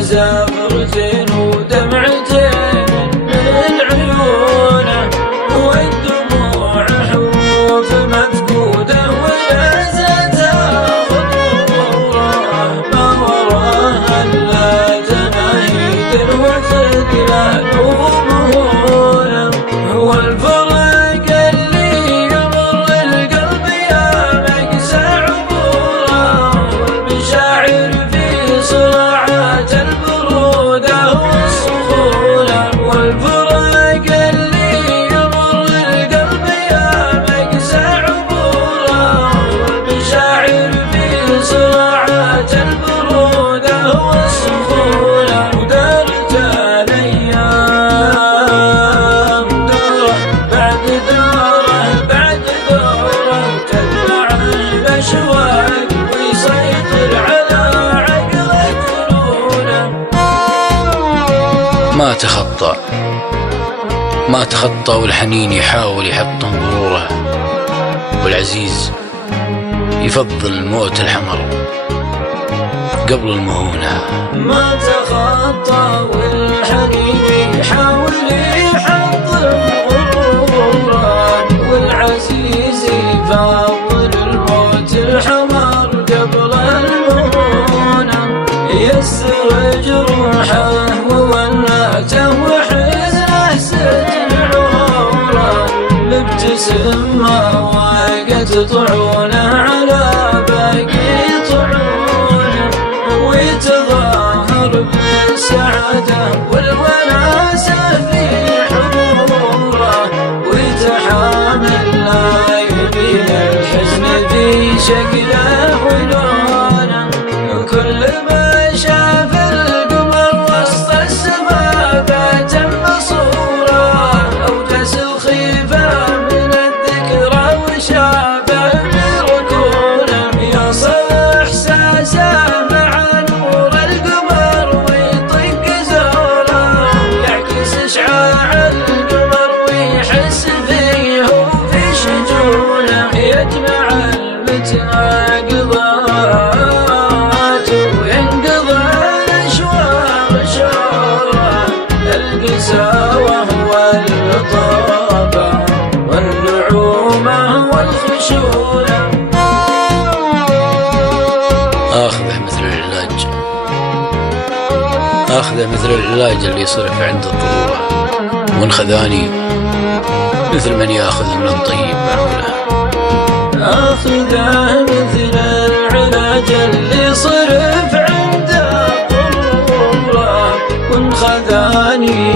زفرتين ودمعتين من عيونه، والدموع حروف مفقودة ولازتها خطوره، ما وراها إلا تناهيد وخذلان ومهونة. هو الفرق اللي يمر القلب يا مقسى عبوره، والمشاعر في صراعات البرودة والصخولة. والفرق اللي يمر القلب يا مقسى عبوره، والمشاعر في صراعات البرودة والصخولة. ودارت الأيام دوره بعد دوره بعد دوره، وتتبع الأشواق ويسيطر على عقل جنونه. ما تخطى والحنين يحاول يحطم غروره، والعزيز يفضل الموت الحمر قبل المهونة. ما تخطى والحنين يحاول يحطم غروره، والعزيز يفضل الموت الحمر قبل المهونة. يسر جروحه ووناته وحزنه سجن عمره، مبتسمة وقت طعونه على باقي طعونه، ويتظاهر بالسعادة والوناسة في حضوره، ويتحامل لا يبين الحزن في شكله ولونه. كل ما شاف القمر وسط السماء بات مصورة، أوجس الخيفة من الذكرى وشابه بركونه. يصل إحساسه مع نور القمر ويطق زوره، يعكس إشعاع القمر ويحس فيه وفي شجونه. يجمع المتناقضات وينقضى الأشواق شوره، القساوة واللطافة والنعومة والخشونة. آخذه مثل العلاج اللي يصرف عند الضرورة، وإن خذاني مثل من ياخذ من الطيب معونه. آخذه مثل العلاج اللي صرف عند الضرورة، وإن خذاني